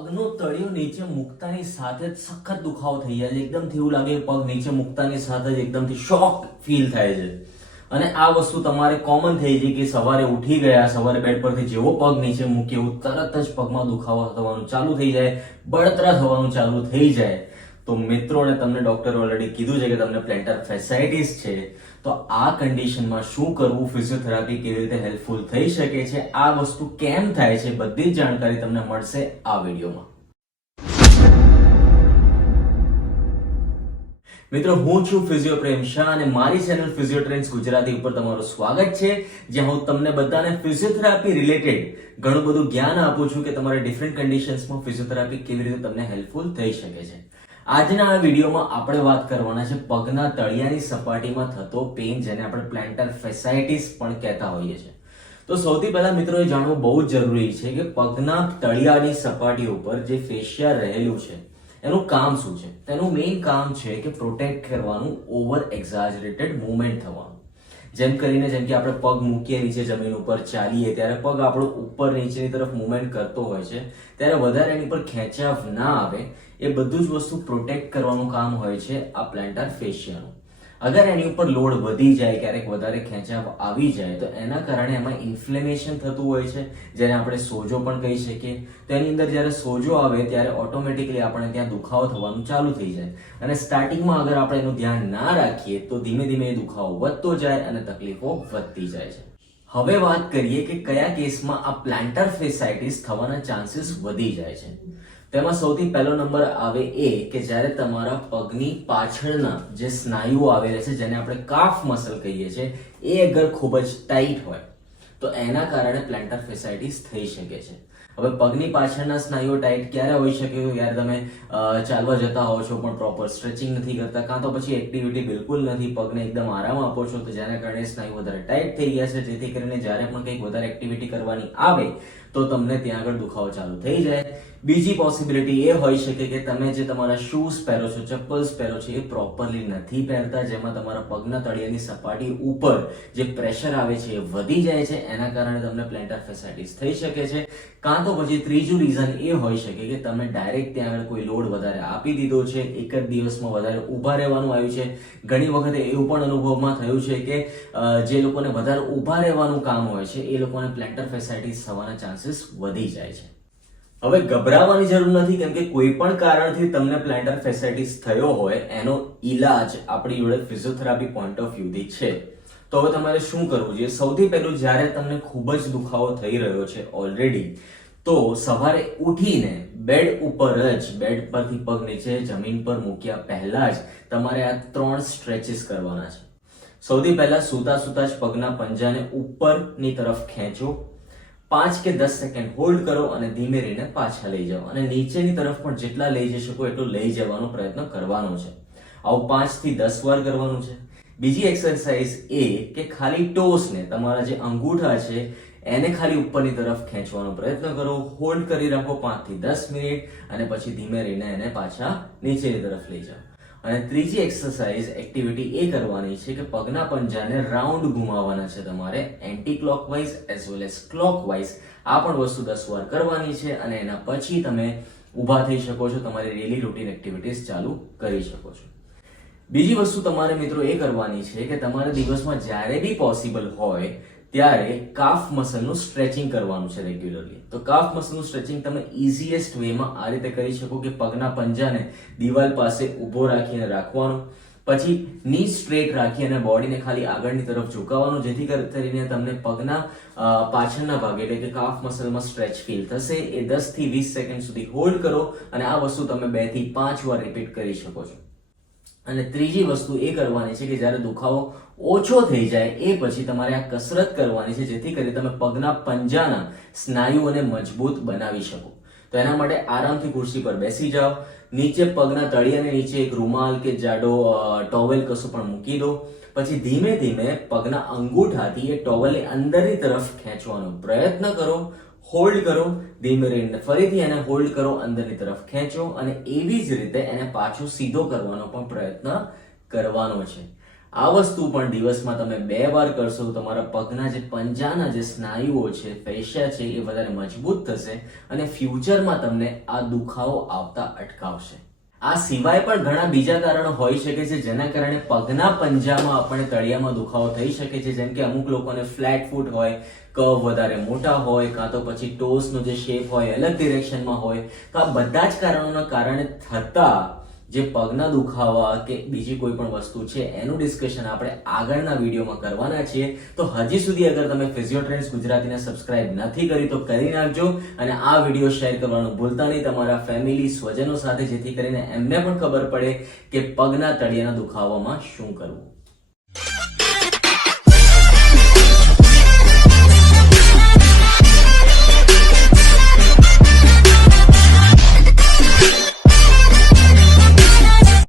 પગનું તળિયું નીચે મૂકતાની સાથે જ સખત દુખાવો થઈ જાય છે. એકદમથી એવું લાગે પગ નીચે મૂકતાની સાથે જ એકદમથી શોક ફીલ થાય છે. અને આ વસ્તુ તમારે કોમન થઈ છે કે સવારે ઉઠી ગયા, સવારે બેડ પરથી જેવો પગ નીચે મૂક્યો એવું તરત જ પગમાં દુખાવો થવાનું ચાલુ થઈ જાય, બળતરા થવાનું ચાલુ થઈ જાય. તો મિત્રોને તમને ડોક્ટરે ઓલરેડી કીધું છે કે તમને પ્લેન્ટર ફેસાઇટિસ છે. તો આ કન્ડિશનમાં શું કરવું, ફિઝિયોથેરાપી કેવી રીતે હેલ્પફુલ થઈ શકે છે, આ વસ્તુ કેમ થાય છે, બધી જ જાણકારી તમને મળશે આ વિડીયોમાં. મિત્રો, હું છું ફિઝિયોપ્રેમ શાહ અને મારી ચેનલ ફિઝિયોટ્રેન્ડ્સ ગુજરાતી ઉપર તમારું સ્વાગત છે, જ્યાં હું તમને બધાને ફિઝિયોથેરાપી રિલેટેડ ઘણું બધું જ્ઞાન આપું છું કે તમારા ડિફરન્ટ કન્ડિશન્સમાં ફિઝિયોથેરાપી કેવી રીતે તમને હેલ્પફુલ થઈ શકે છે. આજના આ વિડીયોમાં આપણે વાત કરવાના છે પગના તળિયાની સપાટીમાં થતો પેઇન, જેને આપણે પ્લેન્ટર ફેસાઇટિસ પણ કહેતા હોઈએ છીએ. તો સૌથી પહેલા મિત્રો એ જાણવું બહુ જ જરૂરી છે કે પગના તળિયાની સપાટી ઉપર જે ફેશિયા રહેલું છે એનું કામ શું છે. તેનું મેઇન કામ છે કે પ્રોટેક્ટ કરવાનું ઓવર એક્ઝાજરેટેડ મૂવમેન્ટ થવાનું. જેમ કે આપણે પગ મૂકીએ નીચે જમીન ઉપર ચાલીએ ત્યારે પગ આપણો ઉપર નીચેની તરફ મૂવમેન્ટ કરતો હોય છે, ત્યારે વધારે એની પર ખેંચાવ ના આવે એ બધું જ વસ્તુ પ્રોટેક્ટ કરવાનું કામ હોય છે આ પ્લેન્ટર ફેશિયાનું. અગર એની ઉપર લોડ વધી જાય, ક્યારેક વધારે ખેંચાવ આવી જાય તો એના કારણે એમાં ઇન્ફ્લેમેશન થતું હોય છે, જેને આપણે સોજો પણ કહી શકીએ. તો એની અંદર જ્યારે સોજો આવે ત્યારે ઓટોમેટિકલી આપણે ત્યાં દુખાવો થવાનું ચાલુ થઈ જાય. અને સ્ટાર્ટિંગમાં અગર આપણે એનું ધ્યાન ના રાખીએ તો ધીમે ધીમે એ દુખાવો વધતો જાય અને તકલીફો વધતી જાય છે. હવે વાત કરીએ કે કયા કેસમાં આ પ્લાન્ટર ફેસાઇટિસ થવાના ચાન્સીસ વધી જાય છે. તેમાં સૌથી પહેલો નંબર આવે એ કે જ્યારે તમારા પગની પાછળના જે સ્નાયુઓ આવેલા છે, જેને આપણે કાફ મસલ કહીએ છીએ, એ અગર ખૂબ જ ટાઈટ હોય તો એના કારણે પ્લેન્ટર ફેસાઇટિસ થઈ શકે છે. હવે પગની પાછળના સ્નાયુઓ ટાઈટ ક્યારે હોઈ શકે? યાર તમે ચાલવા જતા હો છો પણ પ્રોપર સ્ટ્રેચિંગ નથી કરતા, કાં તો પછી એક્ટિવિટી બિલકુલ નથી, પગને એકદમ આરામ આપો છો, તો જેના કારણે સ્નાયુ વધારે ટાઈટ થઈ ગયા છે, જેથી કરીને જ્યારે પણ કંઈક વધારે એક્ટિવિટી કરવાની આવે તો તમને ત્યાં આગળ દુખાવો ચાલુ થઈ જાય. બીજી પોસિબિલિટી એ હોઈ શકે કે તમે જે તમારા શૂઝ પહેરો છો, ચપ્પલ્સ પહેરો છો, એ પ્રોપરલી નથી પહેરતા, જેમાં તમારા પગના તળિયાની સપાટી ઉપર જે પ્રેશર આવે છે એ વધી જાય છે, એના કારણે તમને પ્લેન્ટર ફેસાઇટિસ થઈ શકે છે. કાં તો પછી ત્રીજું રીઝન એ હોઈ શકે કે તમે ડાયરેક્ટ ત્યાં આગળ કોઈ લોડ વધારે આપી દીધો છે, એક જ દિવસમાં વધારે ઊભા રહેવાનું આવ્યું છે. ઘણી વખતે એવું પણ અનુભવમાં થયું છે કે જે લોકોને વધારે ઊભા રહેવાનું કામ હોય છે એ લોકોને પ્લેન્ટર ફેસાઇટિસ થવાના ચાન્સીસ વધી જાય છે. હવે ગભરાવાની જરૂર નથી, કેમ કે કોઈ પણ કારણથી તમને પ્લેન્ટર ફેસાઇટિસ થયો હોય એનો ઈલાજ આપણી જોડે ફિઝિયોથેરાપી પોઈન્ટ ઓફ વ્યૂથી છે. તો હવે તમારે શું કરવું જોઈએ? સૌથી પહેલું, જ્યારે તમને ખૂબ જ દુખાવો થઈ રહ્યો છે ઓલરેડી, તો સવારે ઉઠીને બેડ પરથી પગ નીચે જમીન પર મૂક્યા પહેલા જ તમારે આ 3 સ્ટ્રેચીસ કરવાના છે. સૌથી પહેલા સૂતા જ પગના પંજાને ઉપરની તરફ ખેંચો, 5 કે 10 સેકન્ડ હોલ્ડ કરો અને ધીમે રહીને પાછા લઈ જાઓ, અને નીચેની તરફ પણ જેટલા લઈ જઈ શકો એટલું લઈ જવાનો પ્રયત્ન કરવાનો છે. આવું 5 થી 10 વાર કરવાનું છે. બીજી એક્સરસાઇઝ એ કે ખાલી ટોસને, તમારા જે અંગૂઠા છે એને ખાલી ઉપરની તરફ ખેંચવાનો પ્રયત્ન કરો, હોલ્ડ કરી રાખો 5 થી 10 મિનિટ અને પછી ધીમે રહીને એને પાછા નીચેની તરફ લઈ જાઓ. અને ત્રીજી એક્સરસાઇઝ એક્ટિવિટી એ કરવાની છે કે પગના પંજાને રાઉન્ડ ઘુમાવવાના છે તમારે, anti clockwise as well as clockwise. આ પણ વસ્તુ 10 વાર કરવાની છે અને એના પછી તમે ઊભા થઈ શકો છો, તમારી ડેલી રૂટીન એક્ટિવિટીઝ ચાલુ કરી શકો છો. બીજી વસ્તુ તમારે મિત્રો એ કરવાની છે કે તમારે દિવસમાં જ્યારે બી પોસિબલ હોય ત્યારે કાફ મસલનું સ્ટ્રેચિંગ કરવાનું છે રેગ્યુલરલી. તો કાફ મસલનું સ્ટ્રેચિંગ તમે ઇઝીએસ્ટ વેમાં આ રીતે કરી શકો કે પગના પંજાને દિવાલ પાસે ઊભો રાખીને રાખવાનું, પછી ની સ્ટ્રેટ રાખી અને બોડીને ખાલી આગળની તરફ ઝુકાવવાનું, જેથી કરીને તમને પગના પાછળના ભાગે એટલે કે કાફ મસલમાં સ્ટ્રેચ ફીલ થશે. એ 10 થી 20 સેકન્ડ સુધી હોલ્ડ કરો અને આ વસ્તુ તમે 2 થી 5 વાર રિપીટ કરી શકો છો. અને ત્રીજી વસ્તુ એ કરવાની છે કે જ્યારે દુખાવો ઓછો થઈ જાય એ પછી તમારે આ કસરત કરવાની છે, જેથી કરી તમે પગના પંજાના સ્નાયુઓને મજબૂત બનાવી શકો. તો એના માટે આરામથી ખુરશી પર બેસી જાઓ, નીચે પગના તળિયાને નીચે એક રૂમાલ કે જાડો ટોવેલ કશું પણ મૂકી દો, પછી ધીમે ધીમે પગના અંગૂઠાથી એ ટોવેલની અંદરની તરફ ખેંચવાનો પ્રયત્ન કરો, હોલ્ડ કરો, ધીમે રહીને ફરીથી એને હોલ્ડ કરો, અંદરની તરફ ખેંચો અને એવી જ રીતે એને પાછો સીધો કરવાનો પણ પ્રયત્ન કરવાનો છે. આ વસ્તુ પણ દિવસમાં તમે 2 વાર કરશો તો તમારા પગના જે પંજાના જે સ્નાયુઓ છે, ફેશિયા છે, એ વધારે મજબૂત થશે અને ફ્યુચરમાં તમને આ દુખાવો આવતા અટકાવશે. આ સિવાય પણ ઘણા બીજા કારણો હોઈ શકે છે જેના કારણે પગના પંજામાં આપણે તળિયામાં દુખાવો થઈ શકે છે. જેમ કે અમુક લોકોને ફ્લેટ ફૂટ હોય, કર્વ વધારે મોટા હોય, કાં તો પછી ટોસનો જે શેપ હોય અલગ ડિરેક્શનમાં હોય. તો આ બધા જ કારણોના કારણે થતા જે પગના દુખાવા કે બીજી કોઈ પણ વસ્તુ છે એનું ડિસ્કશન આપણે આગળના વિડીયોમાં કરવાના છીએ. તો હજી સુધી અગર તમે ફિઝિયોટ્રેન્ડ્સ ગુજરાતીને સબસ્ક્રાઇબ નથી કરી તો કરી નાખજો અને આ વિડીયો શેર કરવાનું ભૂલતા નહીં તમારા ફેમિલી, સ્વજનો સાથે, જેથી કરીને એમને પણ ખબર પડે કે પગના તળિયાના દુખાવામાં શું કરવું.